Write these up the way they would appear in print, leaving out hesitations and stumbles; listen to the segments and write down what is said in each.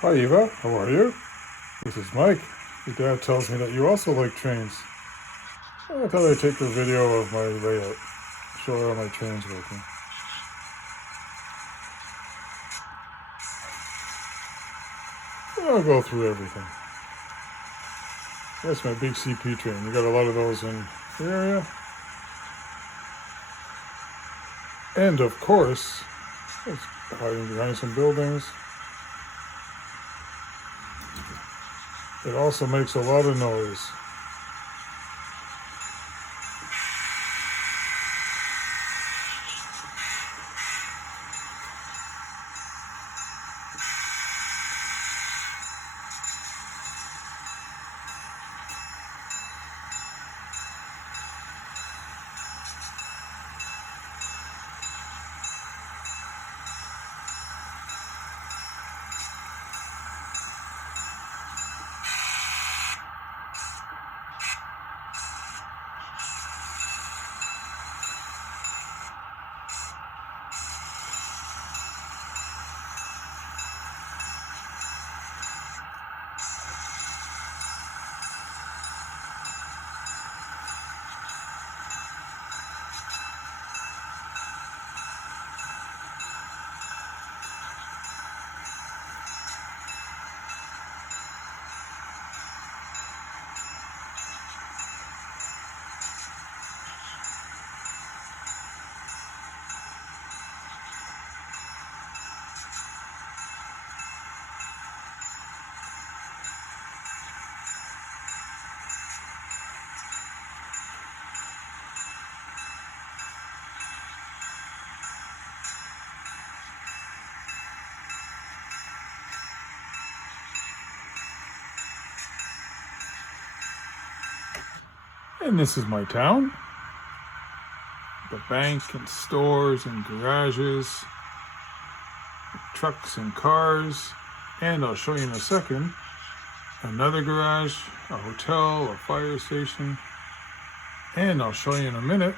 Hi Eva, how are you? This is Mike. Your dad tells me that you also like trains. I thought I'd take a video of my layout, show how my train's working. I'll go through everything. That's my big CP train. You got a lot of those in the area. And of course, it's hiding behind some buildings. It also makes a lot of noise. And this is my town. The bank and stores and garages, trucks and cars, and I'll show you in a second, another garage, a hotel, a fire station, and I'll show you in a minute,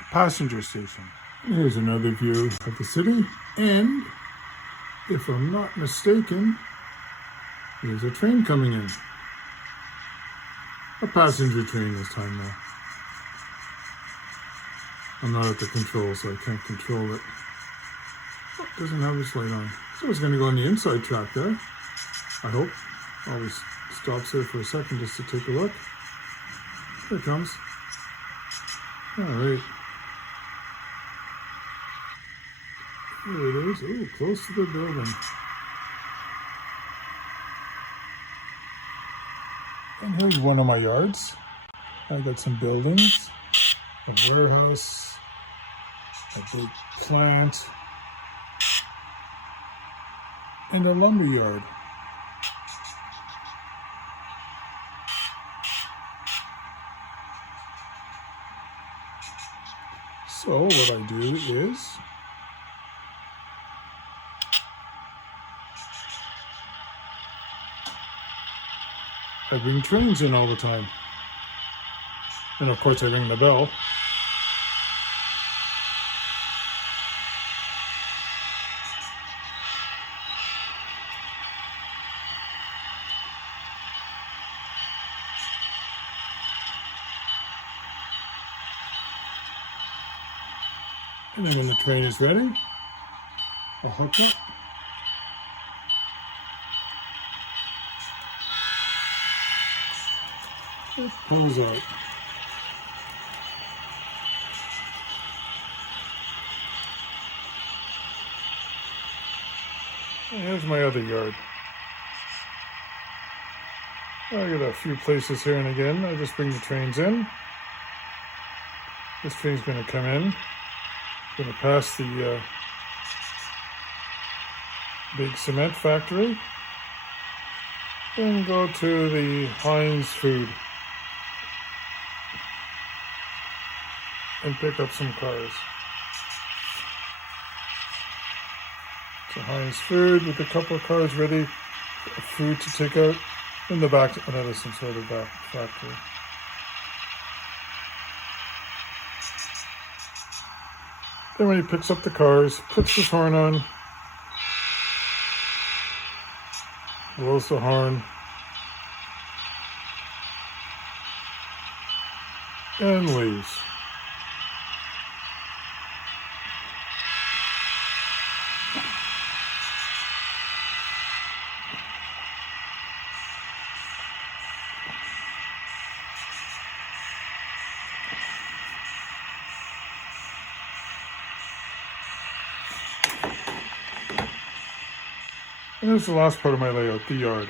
a passenger station. Here's another view of the city, and if I'm not mistaken, there's a train coming in. A passenger train this time now. I'm not at the control, so I can't control it. Oh, it doesn't have its light on. So it's going to go on the inside track there, I hope. Always stops there for a second just to take a look. Here it comes. All right. There it is. Oh, close to the building. And here's one of my yards. I've got some buildings, a warehouse, a big plant, and a lumber yard. So what I do is I bring trains in all the time. And of course I ring the bell. And then when the train is ready, I'll hook up. It pulls out. And here's my other yard. I got a few places here and again. I just bring the trains in. This train's going to come in. Going to pass the big cement factory. Then go to the Heinz food. And pick up some cars. So Heinz food with a couple of cars ready, food to take out. In the back, another some sort of back factory. Then when he picks up the cars, puts his horn on, blows the horn, and leaves. And here's the last part of my layout, the yard.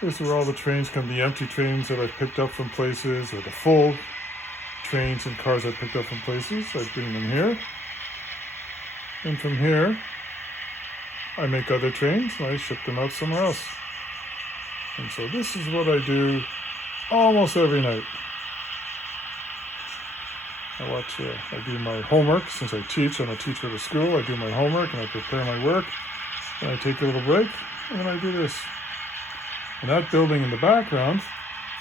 This is where all the trains come, the empty trains that I've picked up from places, or the full trains and cars I picked up from places. I bring them here. And from here, I make other trains and I ship them out somewhere else. And so this is what I do almost every night. I do my homework. Since I teach, I'm a teacher at a school, I do my homework and I prepare my work. And I take a little break, and then I do this. And that building in the background,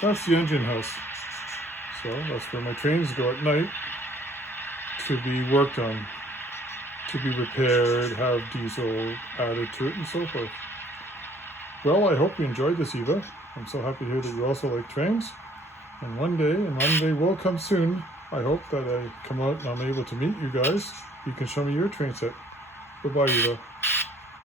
that's the engine house. So that's where my trains go at night to be worked on, to be repaired, have diesel added to it, and so forth. Well, I hope you enjoyed this, Eva. I'm so happy to hear that you also like trains. And one day will come soon, I hope that I come out and I'm able to meet you guys. You can show me your train set. Goodbye, Eva.